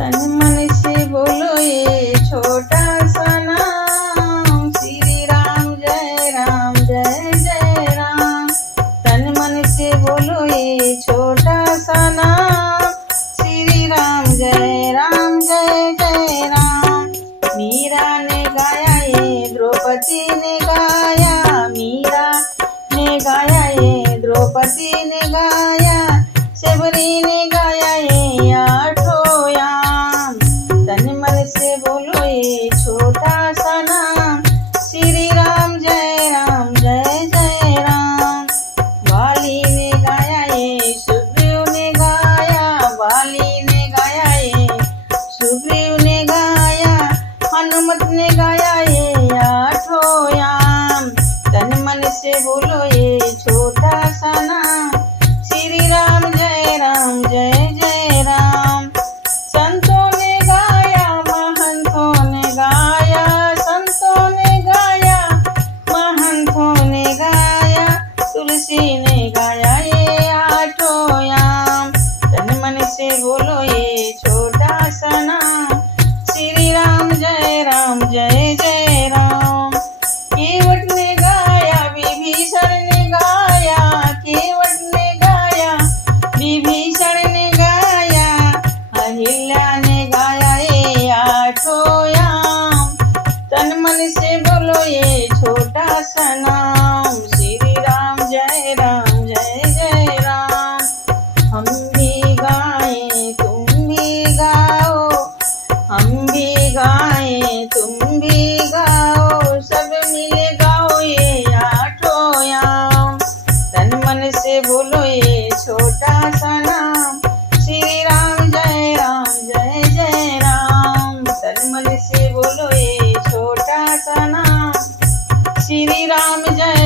तन मन से बोलो ये छोटा सा नाम, श्री राम जय राम जय जय राम। तन मन से बोलो ये छोटा सा नाम, श्री राम जय जय राम। मीरा ने गाया ये द्रौपदी ने गाया, मीरा ने गाया ये द्रौपदी ने गाया, शबरी ने गाया ये आठों याम। तन मन से बोलो ये छोटा सा नाम, श्री राम जय जय राम। वाली ने गाया ये सुग्रीव ने गाया, वाली ने गाया ये सुग्रीव ने गाया, हनुमत ने गाया ये आठों याम। तन मन से बोलो ये छोटा सा नाम, श्री राम जय जय राम। संतों ने गाया महंतों ने गाया, संतों ने गाया महंतों ने गाया, तुलसी ने गाया ये आठों याम। तन मन से बोलो ये छोटा सा नाम, श्री राम जय जय राम। केवट ने गाया विभीषण ने गाया, केवट ने गाया विभीषण ने गाया, अहिल्या ने गाया ये आठों याम। तन मन से बोलो ये छोटा सा नाम, श्री राम जय जय राम। हम भी गाएं तुम भी गाओ, हम भी गाएं तुम भी गाओ, सब मिले गाओ ये आठों याम। तन मन से बोलो ये छोटा सा नाम, श्री राम जय जय राम। तन मन से बोलो ये छोटा सा नाम, श्री राम जय